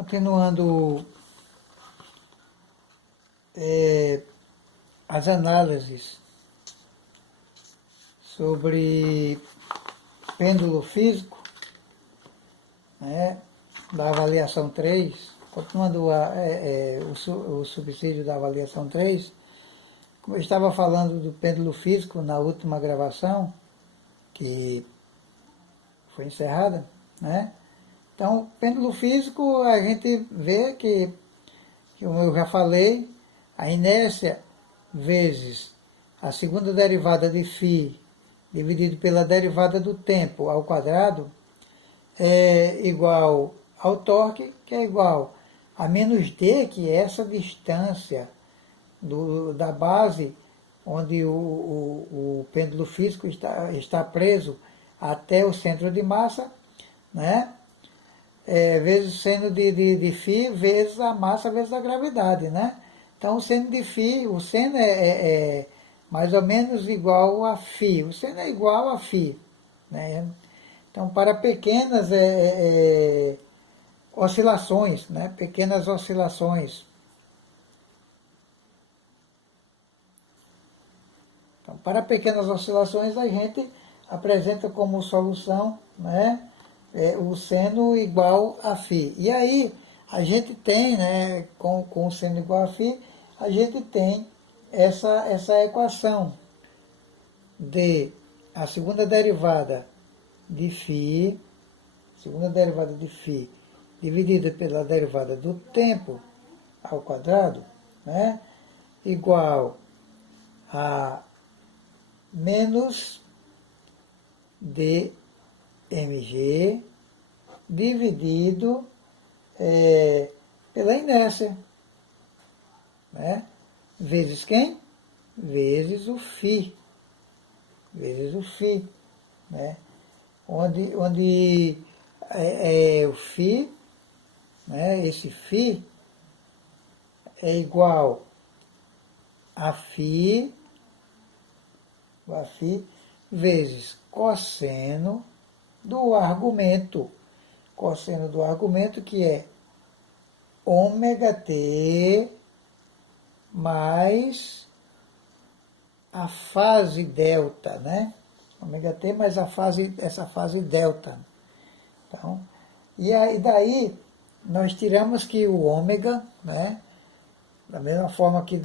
Continuando as análises sobre pêndulo físico, né, da avaliação 3, continuando o subsídio da avaliação 3, como eu estava falando do pêndulo físico na última gravação, que foi encerrada, né? Então, pêndulo físico, a gente vê que, como eu já falei, a inércia vezes a segunda derivada de φ dividido pela derivada do tempo ao quadrado é igual ao torque, que é igual a menos d, que é essa distância da base onde o pêndulo físico está preso até o centro de massa, né? Vezes seno de φ vezes a massa vezes a gravidade, né? Então, o seno de φ, o seno é mais ou menos igual a φ. O seno é igual a φ, né? Então, para pequenas oscilações, né? Pequenas oscilações. Então, para pequenas oscilações, a gente apresenta como solução, né, o seno igual a φ. E aí, a gente tem, né, com o seno igual a φ, a gente tem essa equação de a segunda derivada de φ, dividida pela derivada do tempo ao quadrado, né, igual a menos dmg dividido pela inércia, né? Vezes quem? Vezes o φ. Vezes o φ, né? Onde o φ, né? Esse φ é igual a φ vezes cosseno do argumento. Cosseno do argumento, que é ômega t mais a fase delta, né? Ômega t mais essa fase delta. Então, e aí daí nós tiramos que o ômega, né? Da mesma forma que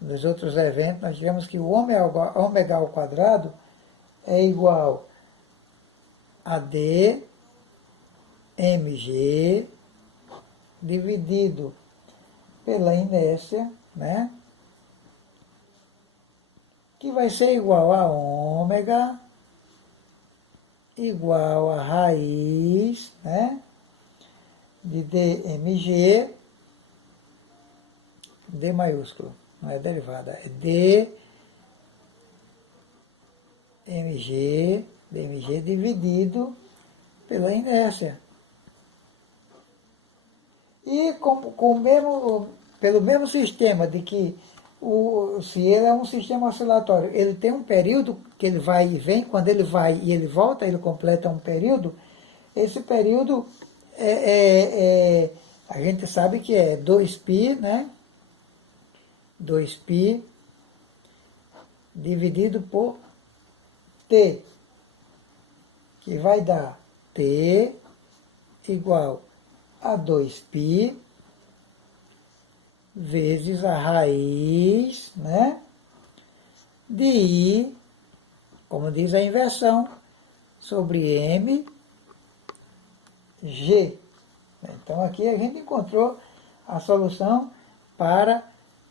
nos outros eventos, nós tivemos que o ômega ao quadrado é igual a dmg dividido pela inércia, né? Que vai ser igual a ômega igual a raiz, né, de dmg, d maiúsculo, não é derivada, é dmg dividido pela inércia. E pelo mesmo sistema de que se ele é um sistema oscilatório, ele tem um período que ele vai e vem, quando ele vai e ele volta, ele completa um período, esse período a gente sabe que é 2π, né? 2π dividido por t, que vai dar t igual a 2π vezes a raiz, né, de I, como diz a inversão, sobre mg. Então aqui a gente encontrou a solução para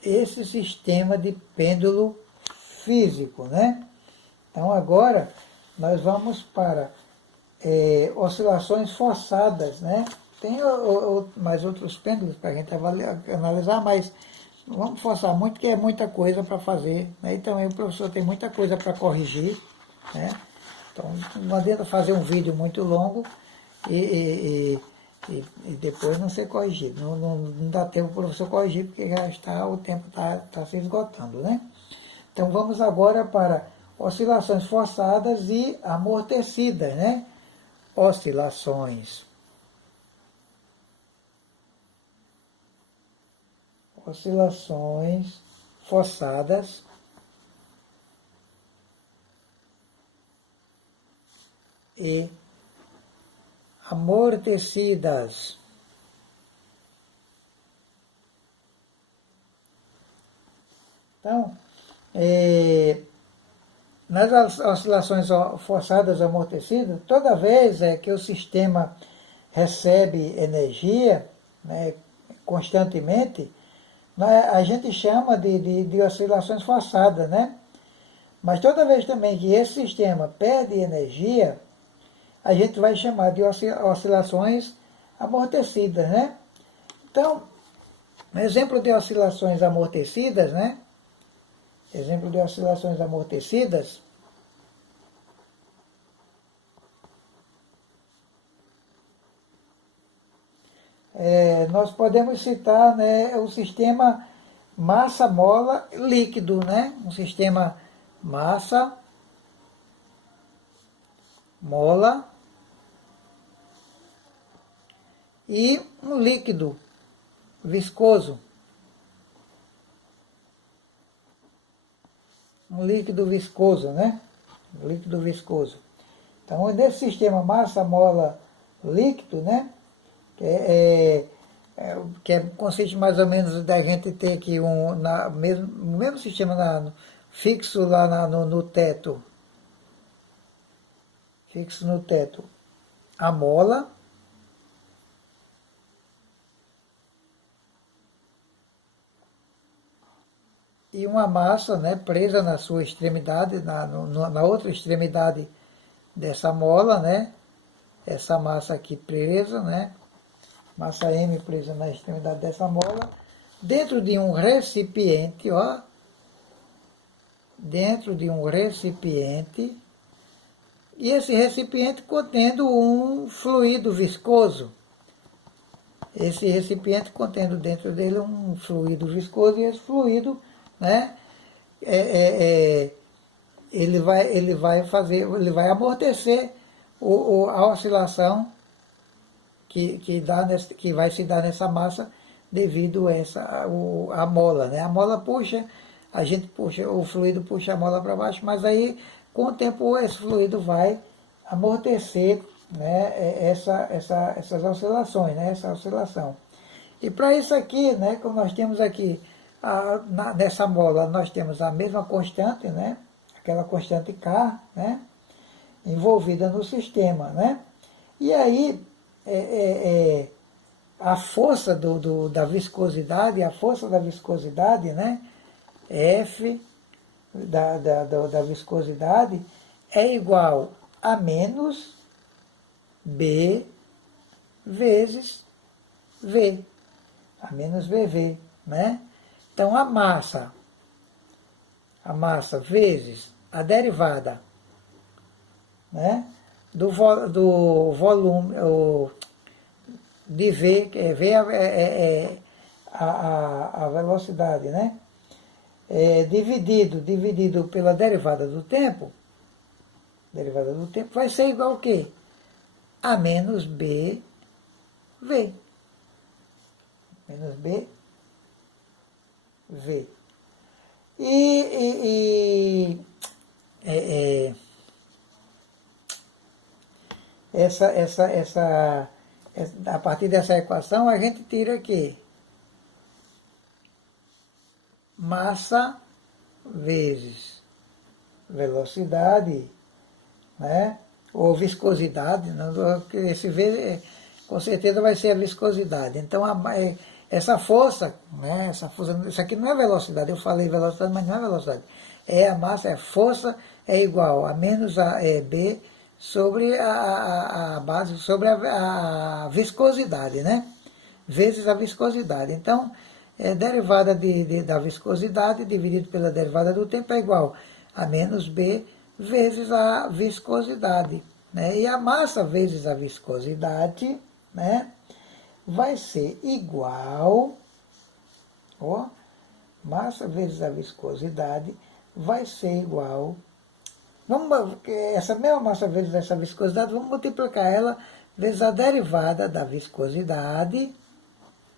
esse sistema de pêndulo físico, né? Então agora nós vamos para oscilações forçadas, né? Tem mais outros pêndulos para a gente analisar, mas não vamos forçar muito, porque é muita coisa para fazer, né? E também o professor tem muita coisa para corrigir, né? Então não adianta fazer um vídeo muito longo e depois não ser corrigido. Não dá tempo para o professor corrigir, porque o tempo está se esgotando, né? Então vamos agora para oscilações forçadas e amortecidas, né? Oscilações oscilações forçadas e amortecidas. Então, nas oscilações forçadas amortecidas, toda vez que o sistema recebe energia, né, constantemente, né, a gente chama de oscilações forçadas, né? Mas toda vez também que esse sistema perde energia, a gente vai chamar de oscilações amortecidas, né? Então, um exemplo de oscilações amortecidas, né? Exemplo de oscilações amortecidas. Nós podemos citar, né, o sistema massa-mola líquido, né? Um sistema massa-mola e um líquido viscoso. Um líquido viscoso, né? Um líquido viscoso. Então, nesse sistema massa-mola líquido, né? Que consiste mais ou menos da gente ter aqui o mesmo sistema fixo lá no teto. Fixo no teto. A mola. E uma massa, né, presa na sua extremidade, na outra extremidade dessa mola, né? Essa massa aqui presa, né? Massa M presa na extremidade dessa mola, dentro de um recipiente, ó. Dentro de um recipiente. E esse recipiente contendo um fluido viscoso. Esse recipiente contendo dentro dele um fluido viscoso, e esse fluido, né, ele vai amortecer a oscilação que vai se dar nessa massa devido a mola, né? A mola puxa, a gente puxa, o fluido puxa a mola para baixo, mas aí com o tempo esse fluido vai amortecer, né, essas oscilações, né, essa oscilação. E para isso aqui, né, como nós temos aqui, nessa mola nós temos a mesma constante, né, aquela constante K, né, envolvida no sistema, né. E aí a força da viscosidade, né, F da viscosidade é igual a menos B vezes V, a menos BV, né? Então a massa vezes a derivada, né, do volume, de V, V é a velocidade, né? Dividido pela derivada do tempo, vai ser igual ao quê? A menos BV. Menos BV. A partir dessa equação a gente tira aqui massa vezes velocidade, né? Ou viscosidade, esse V com certeza vai ser a viscosidade. Então essa força, né? Isso aqui não é velocidade, eu falei velocidade, mas não é velocidade. É a massa, é força, é igual a menos B sobre a base, sobre a viscosidade, né? Vezes a viscosidade. Então, derivada da viscosidade dividido pela derivada do tempo é igual a menos B vezes a viscosidade, né? E a massa vezes a viscosidade, né, vai ser igual, ó, massa vezes a viscosidade vai ser igual, essa mesma massa vezes essa viscosidade, vamos multiplicar ela vezes a derivada da viscosidade,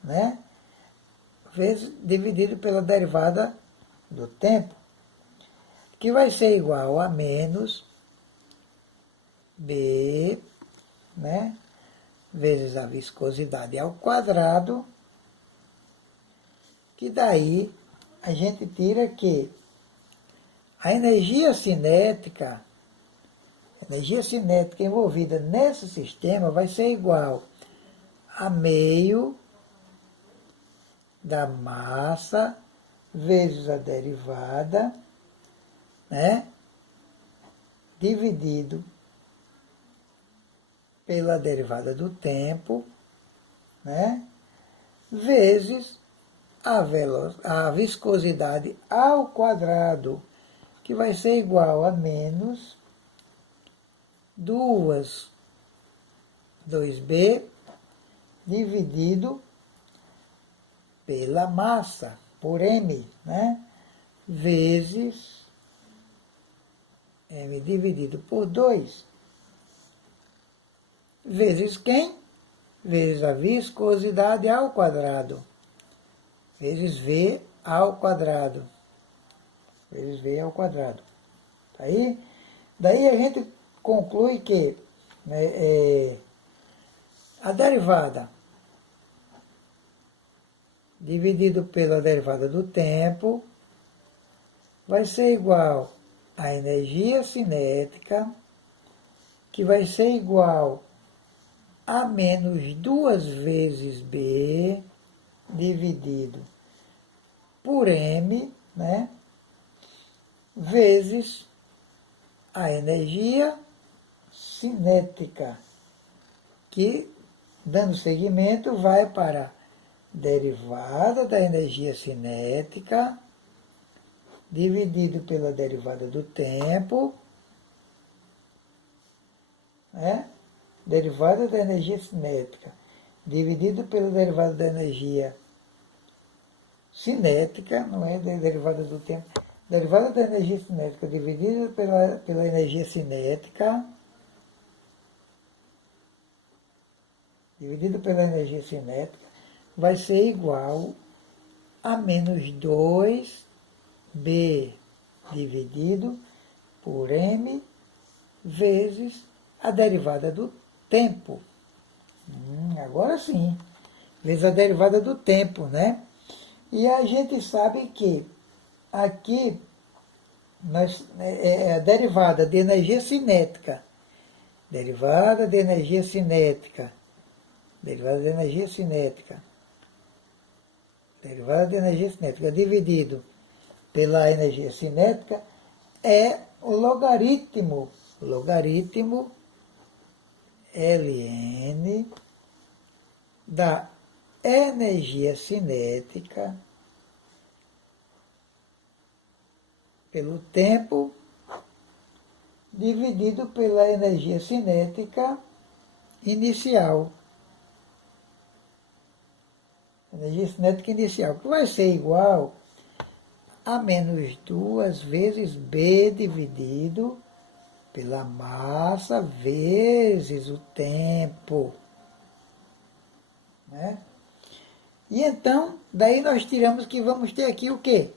né, vezes dividido pela derivada do tempo, que vai ser igual a menos B, né, vezes a viscosidade ao quadrado, que daí a gente tira que a energia cinética envolvida nesse sistema vai ser igual a meio da massa vezes a derivada, né, dividido pela derivada do tempo, né, vezes a viscosidade ao quadrado, que vai ser igual a menos 2b dividido pela massa, por m, né, vezes m dividido por 2, vezes quem? Vezes a viscosidade ao quadrado, vezes v ao quadrado, vezes v ao quadrado. Tá aí? Daí a gente conclui que, né, a derivada dividido pela derivada do tempo vai ser igual à energia cinética, que vai ser igual a menos 2 vezes B dividido por M, né, vezes a energia cinética, que, dando seguimento, vai para a derivada da energia cinética dividido pela derivada do tempo, né? Derivada da energia cinética dividido pela derivada da energia cinética, não é derivada do tempo, derivada da energia cinética dividida pela energia cinética, dividido pela energia cinética, vai ser igual a menos 2b dividido por m vezes a derivada do tempo. Agora sim, vezes a derivada do tempo, né? E a gente sabe que aqui é a derivada de energia cinética, derivada de energia cinética, derivada de energia cinética, derivada de energia cinética dividido pela energia cinética é o logaritmo ln da energia cinética pelo tempo dividido pela energia cinética inicial. Energia cinética inicial, que vai ser igual a menos 2 vezes B dividido pela massa vezes o tempo. Né? E então, daí nós tiramos que vamos ter aqui o quê?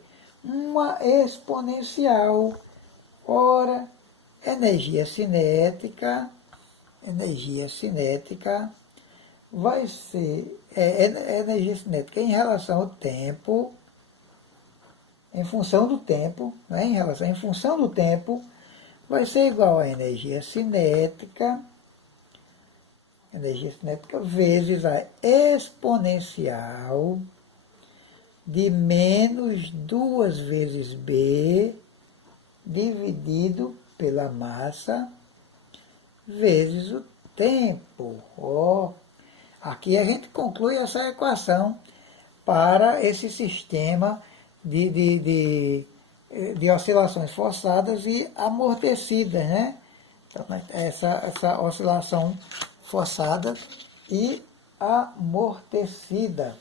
Uma exponencial. Ora, energia cinética vai ser energia cinética em relação ao tempo, em função do tempo, né? Em função do tempo, vai ser igual a energia cinética vezes a exponencial de menos 2 vezes B dividido pela massa vezes o tempo. Aqui a gente conclui essa equação para esse sistema de oscilações forçadas e amortecidas, né? Então, essa oscilação forçada e amortecida.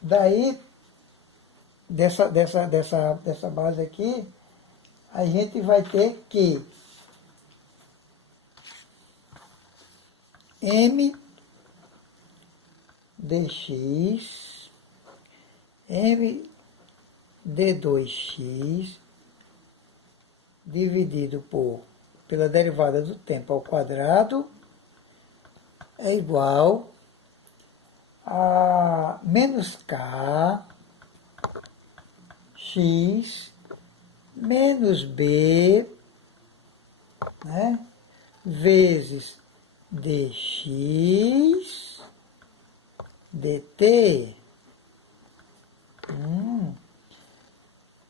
Daí, dessa base aqui, a gente vai ter que m dx m de 2x dividido pela derivada do tempo ao quadrado é igual a menos k x menos b, né, vezes dx dt.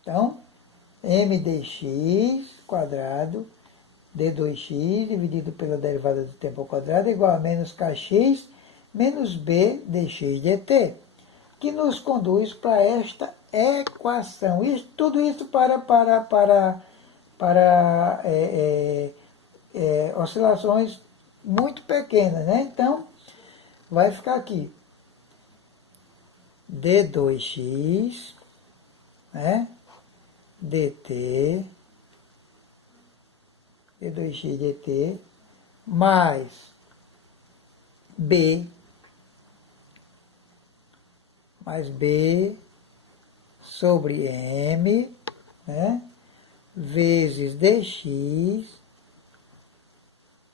Então, m dx quadrado d2x dividido pela derivada do tempo ao quadrado é igual a menos kx menos b dx dt, que nos conduz para esta equação. Tudo isso para oscilações muito pequenas, né? Então, vai ficar aqui d2x, né? dt, d2x dt, mais b sobre m, né, vezes dx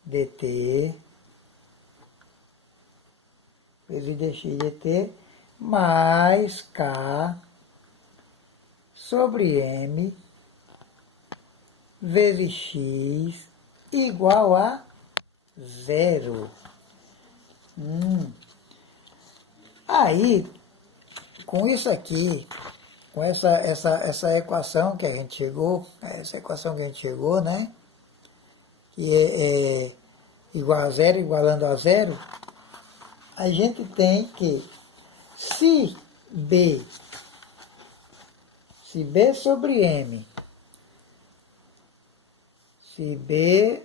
dt, vezes dx dt, mais k sobre m vezes x igual a zero. Aí, com isso aqui, com essa equação que a gente chegou, né? Que é igual a zero, igualando a zero, a gente tem que, se b sobre m, se b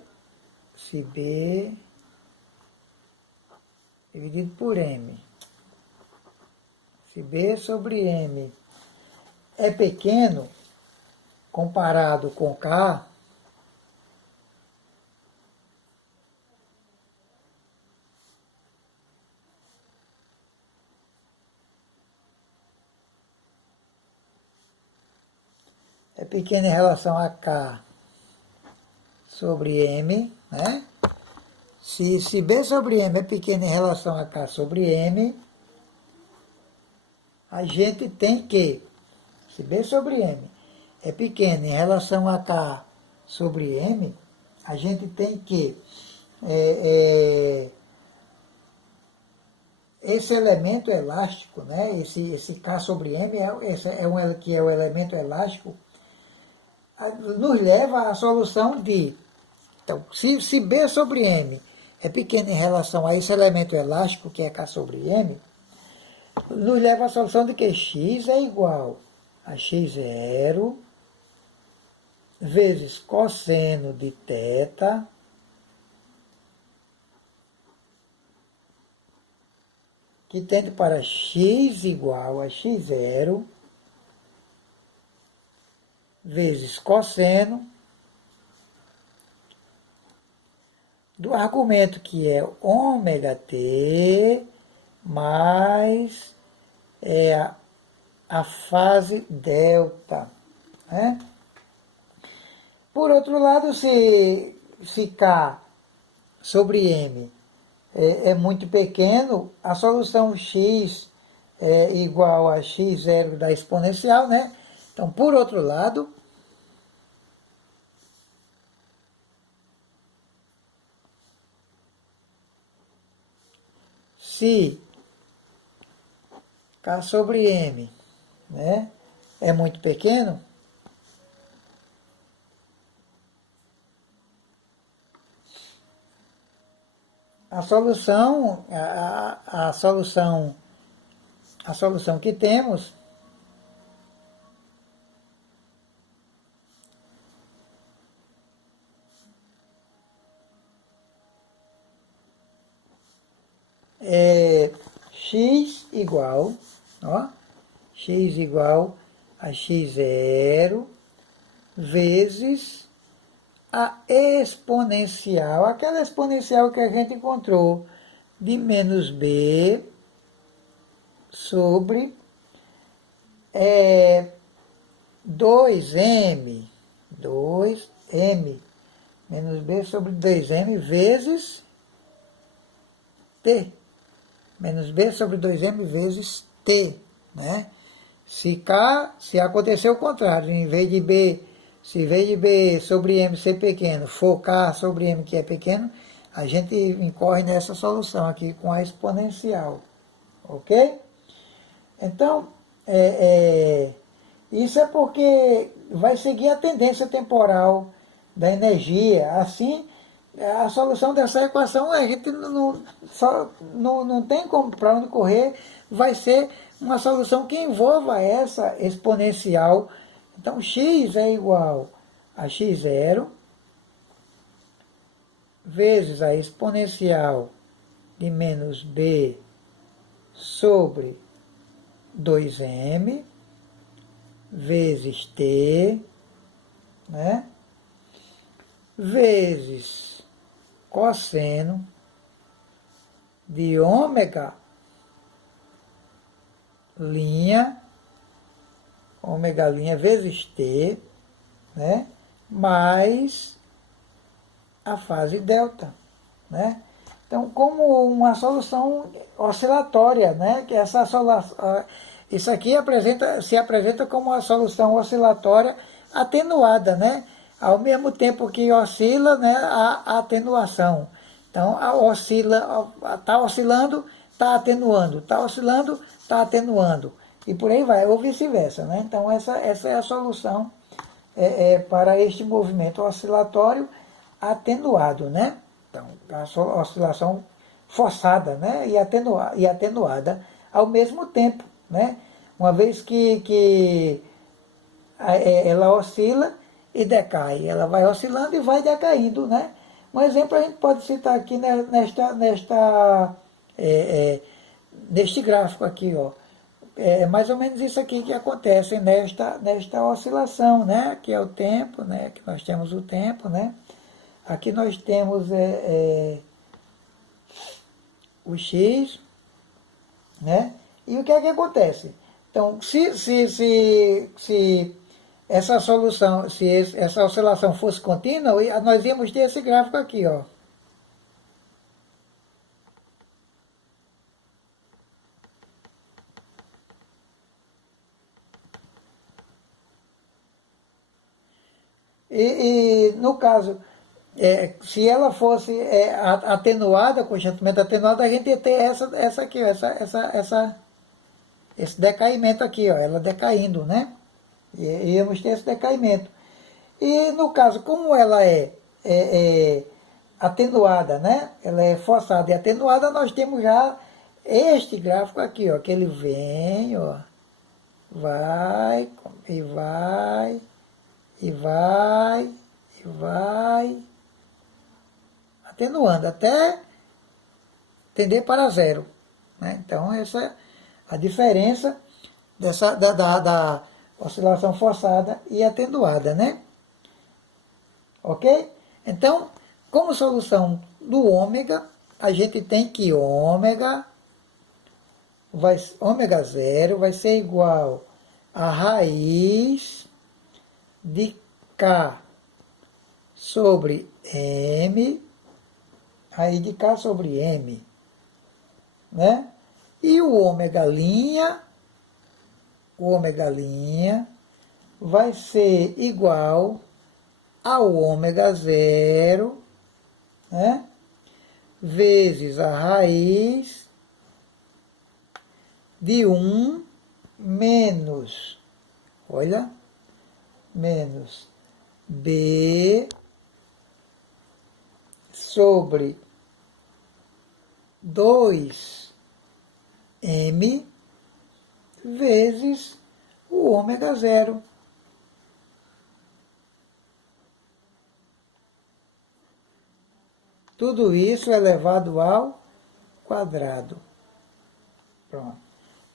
dividido por m, se b sobre m é pequeno comparado com k, é pequeno em relação a k sobre m, né? Se b sobre m é pequeno em relação a k sobre m, a gente tem que, se b sobre m é pequeno em relação a k sobre m, a gente tem que esse elemento elástico, né? esse k sobre m que é o elemento elástico, nos leva à solução de, então, se b sobre m é pequeno em relação a esse elemento elástico, que é k sobre m, nos leva à solução de que x é igual a x0 vezes cosseno de θ que tende para x igual a x0 vezes cosseno do argumento que é ômega t mais a fase delta, né? Por outro lado, se k sobre m é muito pequeno, a solução x é igual a x0 da exponencial, né? Então, por outro lado, se k sobre m, né, é muito pequeno, a solução que temos é x igual a x0 vezes a exponencial, aquela exponencial que a gente encontrou de menos b sobre é 2m menos b sobre 2m vezes t. Menos b sobre 2m vezes t, né? Se acontecer o contrário, se em vez de b sobre m ser pequeno, for k sobre m que é pequeno, a gente incorre nessa solução aqui com a exponencial, ok? Então, isso é porque vai seguir a tendência temporal da energia. Assim, a solução dessa equação, a gente não tem como para onde correr, vai ser uma solução que envolva essa exponencial. Então, x é igual a x0 vezes a exponencial de menos b sobre 2m vezes t, né? Vezes cosseno de ômega linha vezes t, né? Mais a fase delta, né? Então, como uma solução oscilatória, né? Que isso aqui se apresenta como uma solução oscilatória atenuada, né? Ao mesmo tempo que oscila, né, a atenuação. Então, está oscilando, está atenuando, está oscilando, está atenuando. E por aí vai, ou vice-versa, né? Então, essa é a solução para este movimento oscilatório atenuado, né? Então, a oscilação forçada, né? E atenuada ao mesmo tempo, né? Uma vez que ela oscila e decai, ela vai oscilando e vai decaindo, né? Um exemplo a gente pode citar aqui neste gráfico aqui, ó. É mais ou menos isso aqui que acontece nesta oscilação, né? Que é o tempo, né? Que nós temos o tempo, né? Aqui nós temos o x, né? E o que é que acontece? Então, se essa solução, se essa oscilação fosse contínua, nós íamos ter esse gráfico aqui, ó. E no caso, se ela fosse atenuada, constantemente atenuada, a gente ia ter essa aqui, ó, esse decaimento aqui, ó, ela decaindo, né? E íamos ter esse decaimento. E no caso, como ela é atenuada, né? Ela é forçada e atenuada, nós temos já este gráfico aqui, ó, que ele vem, ó, vai, e vai, e vai, e vai, atenuando até tender para zero, né? Então, essa é a diferença da oscilação forçada e atenuada, né? Ok? Então, como solução do ômega, a gente tem que ômega zero vai ser igual a raiz de K sobre M, raiz de K sobre M, né? E o ômega linha vai ser igual ao ômega zero, né? Vezes a raiz de 1 menos, olha, menos B sobre 2M vezes o ômega zero. Tudo isso elevado ao quadrado. Pronto.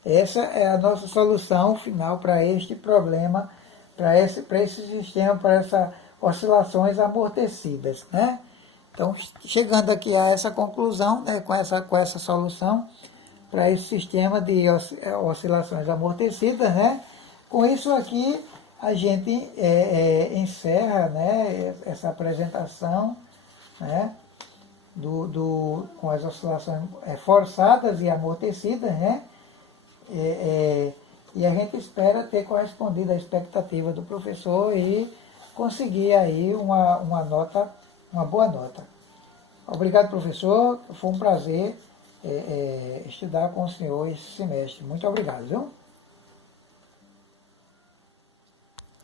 Essa é a nossa solução final para este problema, para esse sistema, para essas oscilações amortecidas, né? Então, chegando aqui a essa conclusão, né, com essa solução para esse sistema de oscilações amortecidas, né? Com isso aqui, a gente encerra, né, essa apresentação, né, com as oscilações forçadas e amortecidas, né, e a gente espera ter correspondido à expectativa do professor e conseguir aí uma nota, uma boa nota. Obrigado, professor. Foi um prazer estudar com o senhor esse semestre. Muito obrigado, viu?